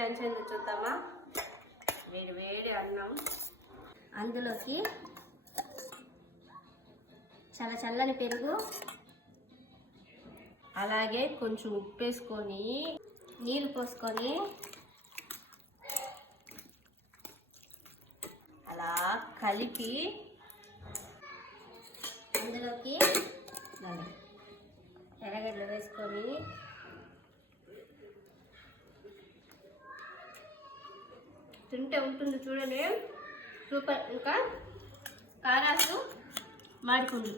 Lunch అయిందో చూద్దామా. వేడి వేడి అన్నం, అందులోకి చాలా చల్లని పెరుగు, అలాగే కొంచెం ఉప్పు వేసుకొని నీళ్ళు పోసుకొని అలా కలిపి అందులోకి ఎర్రగడ్డలు వేసుకొని తింటే ఉంటుంది చూడండి, సూపర్. ఇంకా కారాసు మాడిపోయింది.